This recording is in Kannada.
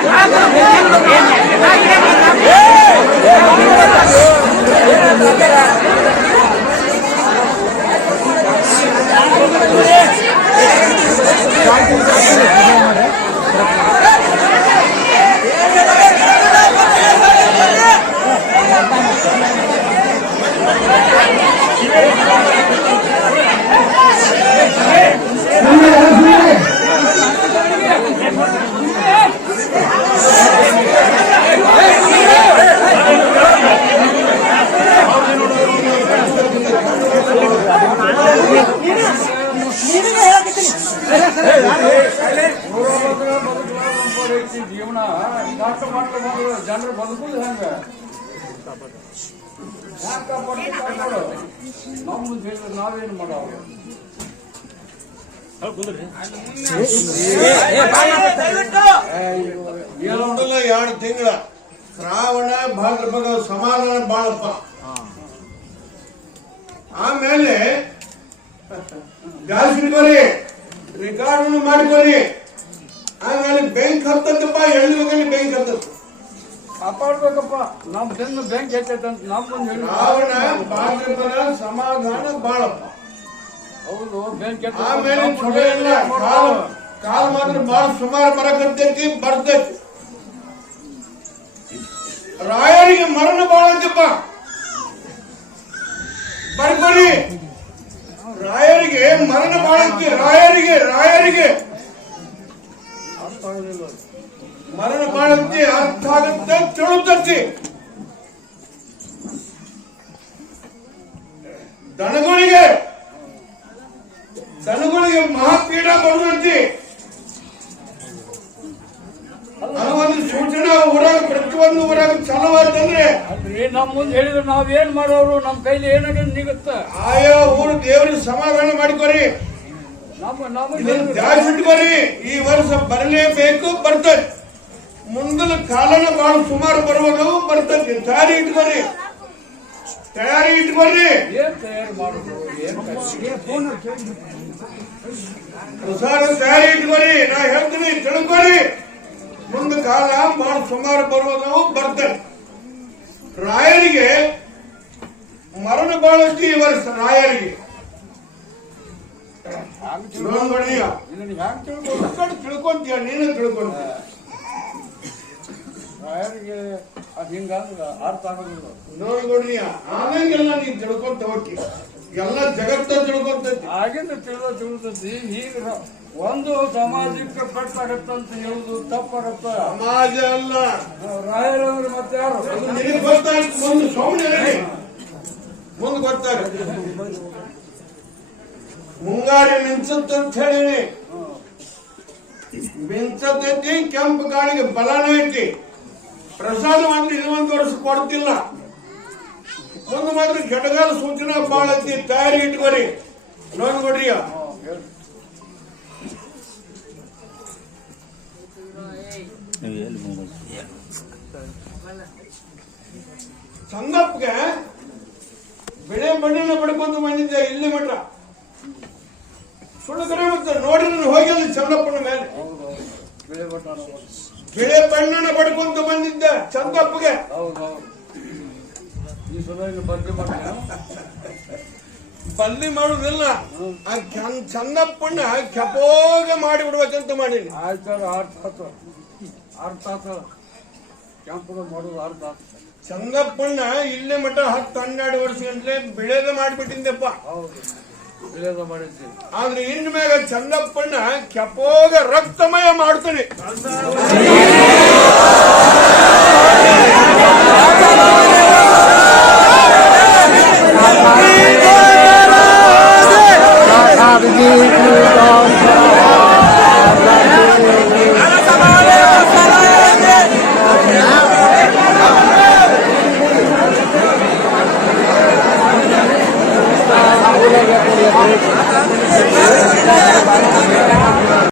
Yeah. ಜೀವನ ಡಾಕ್ಟರ್ ಮಾಡ್ಕೊಂಡು ಬಂದ್ರು ಜನರು ಬದುಕುದು ಹೆಂಗ ಮುಂದೆ ನಾವೇನು ಮಾಡೋರು ಎರಡು ತಿಂಗಳ ಶ್ರಾವಣ ಭಾದ್ರಪದ ಸಮಾಧಾನ ಬಾಳಪ್ಪ ಆಮೇಲೆ ಜಾಸ್ತಿ ಬರೀ ರಿಕಾರ್ಡ್ ಮಾಡ್ಕೊರಿ ಆಮೇಲೆ ಬ್ಯಾಂಕ್ ಹತ್ತಂತಪ್ಪ ಎಳ್ಳು ಹೋಗಲಿ ಬ್ಯಾಂಕ್ ಹತ್ತತ್ತು. ಕಾಪಾಡ್ಬೇಕಪ್ಪ. ನಮ್ಮ ಬೆನ್ನು ಬ್ಯಾಂಕ್ ಹೆಚ್ಚೈತಂತ ಭಾದ್ರಪದ ಸಮಾಧಾನ ಬಾಳಪ್ಪ. ಹೌದು ಬ್ಯಾಂಕ್ ಆಮೇಲೆ ಚಲೋ ಇಲ್ಲ. ಕಾಲ್ ಕಾಲ ಮಾತ್ರ ಬಾಳ ಸುಮಾರು ಬರಕತ್ತೈತಿ ಬರ್ತೈತಿ ರಾಯರಿಗೆ ಮರಣ ಬಾಳಂತಪ್ಪ. ಬರ್ಕೊರಿ ರಾಯರಿಗೆ ಮರಣ ಬಾಳಕ್ಕೆ ರಾಯರಿಗೆ ರಾಯರಿಗೆ. ಮರಣ ಬಾಳಕ್ಕೆ ಅರ್ಥ ಆಗುತ್ತೆ ತಿಳುತ್ತತಿ ದನಗಳಿಗೆ ದನಗಳಿಗೆ ಮಹಾಪೀಡ ಬರುವಂತಿ ಪ್ರತಿಯೊಂದು ಊರಾಗ ಚಾಲು ಆಯ್ತಂದ್ರೆ ಅಲ್ರಿ ನಮ್ಮ ಮುಂದೆ ಹೇಳಿದ್ರೆ ನಾವೇನ್ ಮಾಡೋರು? ನಮ್ಮ ಕೈಲಿ ಏನಾಗ ನಿಗುತ್ತ? ಆಯಾ ಊರು ದೇವ್ರಿಗೆ ಸಮಾಧಾನ ಮಾಡಿಕೊರಿ. ನಮ್ಮ ನಮ್ಮ ದ್ಯಾಸ್ ಇಟ್ಕೊರಿ ಈ ವರ್ಷ ಬರಲೇಬೇಕು ಬರ್ತದೆ. ಮುಂದಿನ ಕಾಲನ ಬಹಳ ಸುಮಾರು ಬರುವುದು ಬರ್ತದೆ. ತಯಾರಿ ಇಟ್ಕೊರಿ. ತಯಾರಿ ಇಟ್ಕೊರಿ. ಏನ್ ತಯಾರು ಮಾಡೋದು? ಏನ್ ತಯಾರಿ ಇಟ್ಕೊರಿ. ನಾ ಹೇಳ್ತೀನಿ ತಿಳ್ಕೊರಿ. ಮುಂದ ಕಾಲ ಬಹಳ ಸುಮಾರು ಬರುವುದು ಬರ್ತದೆ. ರಾಯರಿಗೆ ಮರಣ ಬಹಳಷ್ಟು ಈ ವರ್ಷ ರಾಯರಿಗೆ. ತಿಳ್ಕೊಂತೀಯ ನೀನು ತಿಳ್ಕೊಂತ ರಾಯರಿಗೆ ಅದು ಹಿಂಗಂದ್ರ ಅರ್ಥ ಆಗೋದಿಲ್ಲ. ನೋಡ್ಬಿಡ್ರಿಯ ಆಮೇಲೆಲ್ಲ ನೀನ್ ತಿಳ್ಕೊಂತ ಹೋಗಿ ಎಲ್ಲ ಜಗತ್ತ ತಿಳ್ಕೊಂತ ಆಗಿಂದ ತಿಳಿದ ತಿಳಿದೈತಿ ಈಗ ಒಂದು ಸಮಾಜಕ್ಕೆ ಪಟ್ಟಾಗತ್ತಂತ ಹೇಳುದು ತಪ್ಪಾಗತ್ತ ಸಮಾಜ ಅಲ್ಲ. ರಾಯರವ್ರು ಮತ್ತೆ ಯಾರು? ಒಂದು ಮುಂದೆ ಸೌಮ್ಯ ಮುಂದೆ ಗೊತ್ತಾಗುತ್ತೆ ಮುಂಗಾರಿ ಮಿಂಚತ್ತಂತ ಹೇಳಿ. ಮಿಂಚತೈತಿ ಕೆಂಪು ಕಾಣಿಗೆ ಬಲನೂ ಐತಿ. ಪ್ರಸಾದ ಮಾತ್ರ ಇನ್ನೊಂದು ವರ್ಷ ಕೊಡ್ತಿಲ್ಲ. ಒಂದು ಮಾತ್ರ ಕೆಟಗಾಲ ಸೂಚನಾ ಬಾಳ ಐತಿ ತಯಾರಿ ಇಟ್ಕೊರಿ. ನೋಡ್ಕೊಡ್ರಿಯ ಸಂಗಪ್ಪಗೆ ಬೆಳೆ ಬಣ್ಣನ ಪಡ್ಕೊಂಡು ಬಂದಿದ್ದೆ ಇಲ್ಲಿ ಮಠ. ಸುಳ್ಳು ಕರೆ ಮತ್ತೆ ನೋಡಿ ನಾನು ಹೋಗಿಲ್ಲ ಚಂದಪ್ಪನ ಮೇಲೆ. ಬೆಳೆ ಬಣ್ಣನ ಪಡ್ಕೊಂಡು ಬಂದಿದ್ದೆ ಚಂದಪ್ಪಗೆ. ಬಲ್ಲಿ ಮಾಡುದಿಲ್ಲ. ಆ ಚಂದ ಚಂದಪ್ಪನ ಕೆಪೋಗ ಮಾಡಿ ಬಿಡ್ಬೇಕಂತ ಮಾಡೀನಿ. ಆಯ್ತು ಅರ್ಥ ಅರ್ಥ ಆತ ಕೆಂಪದ ಮಾಡೋದು ಅರ್ಥ ಆತ ಚಂದಪ್ಪನ ಇಲ್ಲೇ ಮಟ್ಟ ಹತ್ತು ಹನ್ನೆರಡು ವರ್ಷ ಗಂಟ್ಲೆ ಬೆಳೆದ ಮಾಡಿಬಿಟ್ಟಿದ್ದಪ್ಪ ಹೌದು. ಬೆಳೆದ ಮಾಡಿದ್ದೆ. ಆದ್ರೆ ಇನ್ ಮ್ಯಾಗ ಚಂದಪ್ಪನ ಕೆಪೋಗ ರಕ್ತಮಯ ಮಾಡ್ತಾನೆ.